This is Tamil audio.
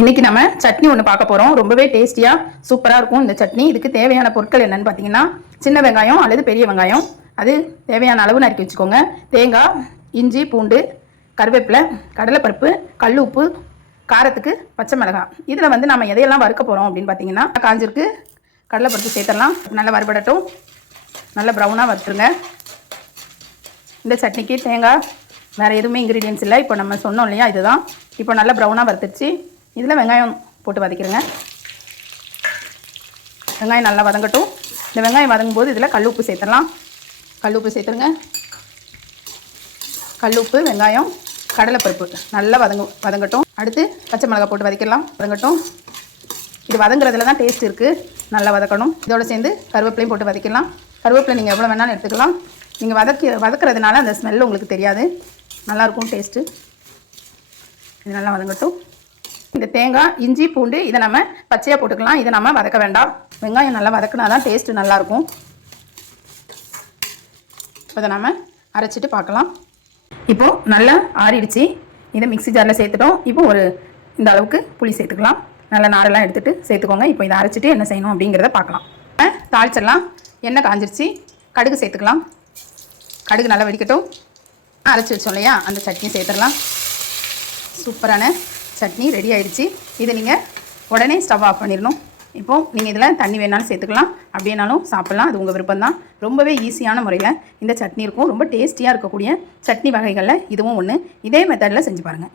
இன்னைக்கு நம்ம சட்னி ஒன்று பார்க்க போகிறோம் ரொம்பவே டேஸ்டியாக சூப்பராக இருக்கும் இந்த சட்னி. இதுக்கு தேவையான பொருட்கள் என்னன்னு பார்த்தீங்கன்னா சின்ன வெங்காயம் அல்லது பெரிய வெங்காயம். அது தேவையான அளவு நறுக்கி வச்சுக்கோங்க. தேங்காய் இஞ்சி பூண்டு கருவேப்பிலை கடலைப்பருப்பு கல் உப்பு காரத்துக்கு பச்சை மிளகாய். இதில் வந்து நம்ம எதையெல்லாம் வறுக்க போகிறோம் அப்படின்னு பார்த்தீங்கன்னா காஞ்சிருக்கு கடலைப்பருப்பு சேர்த்துடலாம். நல்லா வறுபடட்டும். நல்லா ப்ரௌனாக வறுத்துருங்க. இந்த சட்னிக்கு தேங்காய் வேறு எதுவுமே இன்க்ரீடியன்ஸ் இல்லை. இப்போ நம்ம சொன்னோம் இல்லையா இதுதான். இப்போ நல்லா ப்ரௌனாக வறுத்துருச்சு. இதில் வெங்காயம் போட்டு வதக்கிடுங்க வெங்காயம் நல்லா வதங்கட்டும். இந்த வெங்காயம் வதங்கும் போது இதில் கல் உப்பு சேர்த்துடலாம். கல் உப்பு சேர்த்துருங்க. கல் உப்பு வெங்காயம் கடலைப்பருப்பு நல்லா வதங்க வதங்கட்டும். அடுத்து பச்சை மிளகாய் போட்டு வதக்கிடலாம். வதங்கட்டும். இது வதங்குறதுல தான் டேஸ்ட் இருக்குது நல்லா வதக்கணும். இதோட சேர்ந்து கருவேப்பிலையும் போட்டு வதக்கிடலாம். கருவேப்பிலை நீங்கள் எவ்வளோ வேணாலும் எடுத்துக்கலாம். நீங்கள் வதக்கி வதக்கிறதுனால அந்த ஸ்மெல் உங்களுக்கு தெரியாது. நல்லாயிருக்கும் டேஸ்ட்டு இது நல்லா வதங்கட்டும். இந்த தேங்காய் இஞ்சி பூண்டு இதை நம்ம பச்சையாக போட்டுக்கலாம். இதை நம்ம வதக்க வேண்டாம். வெங்காயம் நல்லா வதக்கினா தான் டேஸ்ட்டு நல்லாயிருக்கும் இப்போ இதை நம்ம அரைச்சிட்டு பார்க்கலாம். இப்போது நல்லா ஆறிடுச்சு. இதை மிக்ஸி ஜாரில் சேர்த்துட்டோம். இப்போ ஒரு இந்த அளவுக்கு புளி சேர்த்துக்கலாம். நல்லா நாரெல்லாம் எடுத்துகிட்டு சேர்த்துக்கோங்க. இப்போ இதை அரைச்சிட்டு என்ன செய்யணும் அப்படிங்கிறத பார்க்கலாம். தாளிச்சிடலாம். எண்ணெய் காஞ்சிருச்சு. கடுகு சேர்த்துக்கலாம். கடுகு நல்லா வெடிக்கட்டும். அரைச்சி வச்சோம் இல்லையா? அந்த சட்னி சேர்த்துடலாம். சூப்பரான சட்னி ரெடி ஆயிடுச்சு. இதை நீங்கள் உடனே ஸ்டவ் ஆஃப் பண்ணிடணும் இப்போது நீங்கள் இதில் தண்ணி வேணாலும் சேர்த்துக்கலாம். அப்படின்னாலும் சாப்பிட்லாம். அது உங்கள் விருப்பம் தான் ரொம்பவே ஈஸியான முறையில் இந்த சட்னி இருக்கும். ரொம்ப டேஸ்டியாக இருக்கக்கூடிய சட்னி வகைகளில் இதுவும் ஒன்று இதே மெத்தடில் செஞ்சு பாருங்கள்